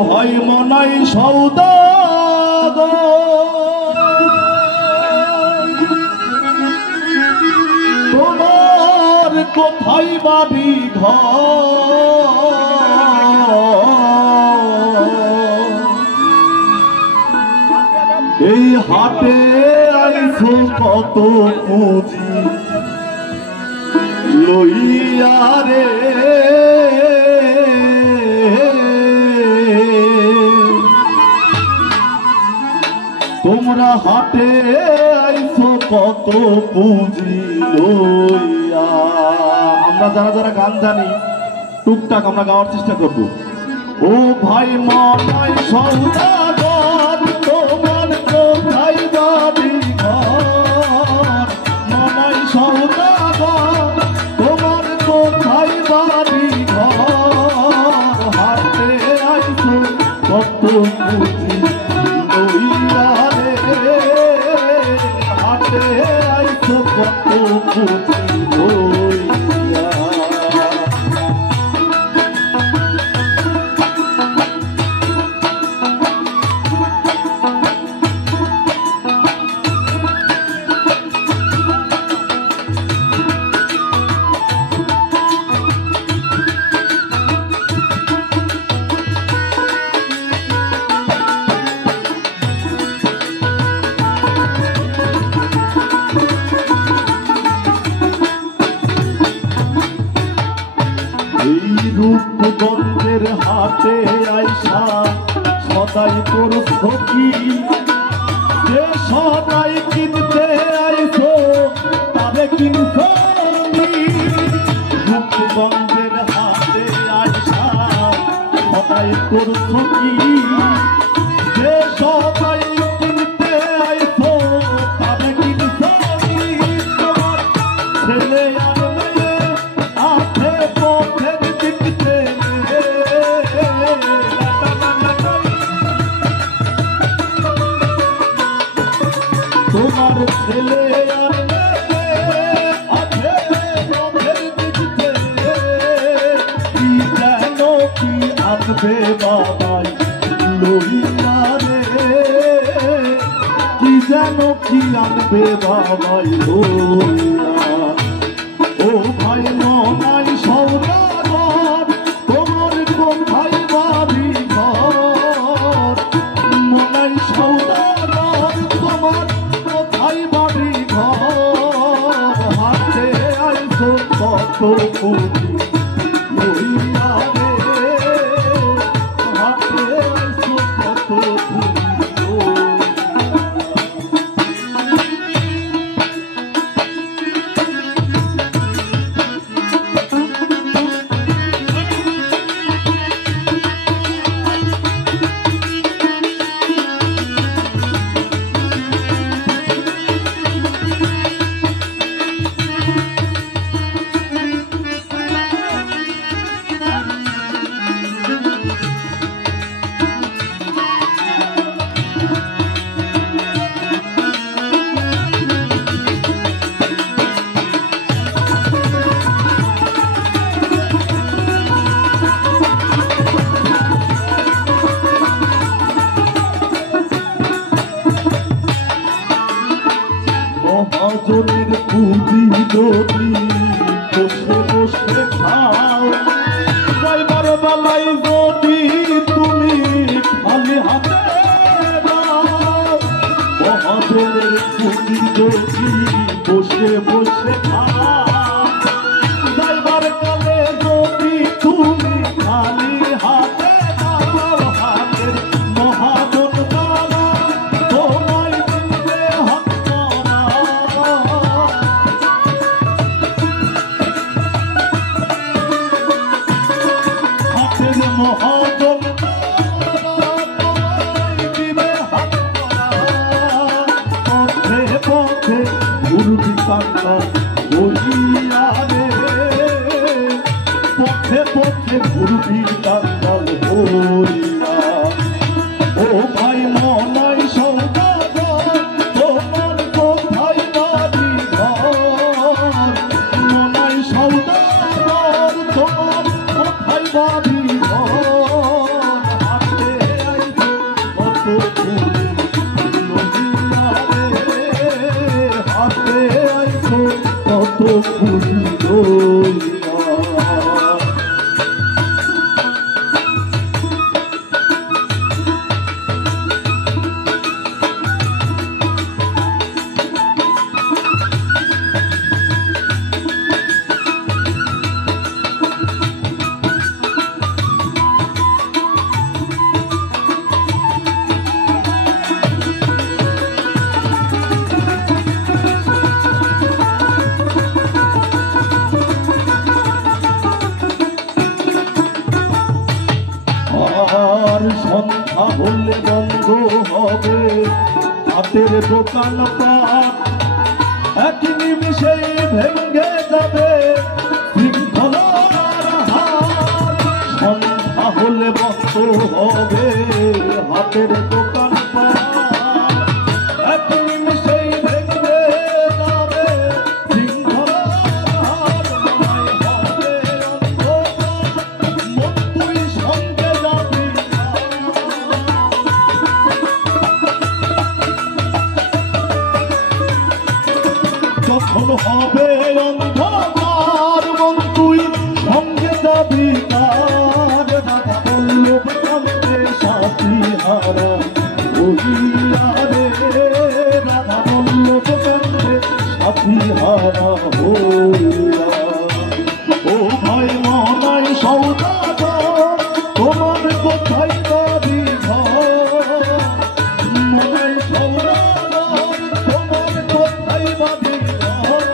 ভাই মনাই সওদাগর তোমার কোথায় বাড়ি ঘর এই হাটে আইছো কত পুঁজি লইয়া রে তোমরা হাটে আইছো কত পুঁজি লইয়া। আমরা যারা যারা গান জানি টুকটাক আমরা গাওয়ার চেষ্টা করব। ও ভাই মনাই সওদাগর তোমার কোথায় বাড়ি ঘর মনাই সওদাগর তোমার কোথায় বাড়ি ঘর হাটে আইছো কত পুঁজি লইয়া রে হাটে আইছো কত পুঁজি লইয়া। রূপগঞ্জের হাটে আইসা সদাই করছো কি যে সদাই কিনতে আইছো তারে কিনছো রূপগঞ্জের হাটে আইসা সদাই করছো কি যে সদাই কিনতে আইছো তারে কিনছো তোমার ছেলে আর মেয়ে আছে পথের দিকতে তোমার ছেলে আর মেয়ে আছে পথের দিকতে কি যেন কি আনবে বাবাই লইয়া রে কি যেন কি আনবে বাবাই লইয়া। ও ভাই মনাই সওদাগর তোমার কোথায় বাড়ি ঘর মনাই সওদাগর তোমার কোথায় বাড়ি ঘর হাটে আইছো কত পুঁজি লইয়া রে হাটে আইছো কত পুঁজি লইয়া। মহাজনের পুঁজি যদি বসে বসে খাও যাইবার বেলায় যদি তুমি খালি হাতে দাও মহাজনের পুঁজি যদি বসে বসে খাও যাইবার কালে যদি তুমি খালি হাতে দাও হাতের মহাজন বাবা তোমায় দিবে হাত মহাজন দিবে হাত পথে পথে গুরুজি কান্না বলিয়া রে পথে পথে গুরুজি কান্না বলিয়া। ও ভাই মনাই সওদাগর তোমার কোথায় বাড়ি ঘর মনাই সওদাগর তোমার কোথায় বাড়ি ঘর হাটে তাহলে বন্ধ হবে হাতের দোকান পাট, এক নিমিষেই ভেঙে যাবে শৃঙ্খলার হাত। সন্ধ্যা হলে বন্ধ হবে হাতের দোকান পাট, এক নিমিষেই ভেঙে যাবে শৃঙ্খলার হাত। হবে অন্ধকার, মন তুই সঙ্গে যাবি যখন হবে অন্ধকার, মন তুই সঙ্গে যাবি কার। রাধা বল্লভ কান্দে সাথী হারা হইয়া রে, রাধা বল্লভ কান্দে সাথী হারা হইয়া। ও ভাই মনাই সৌদাগর, তোমার কোথায় বাড়ি ঘর? মনাই সৌদাগর, তোমার কোথায় বাড়ি ঘর?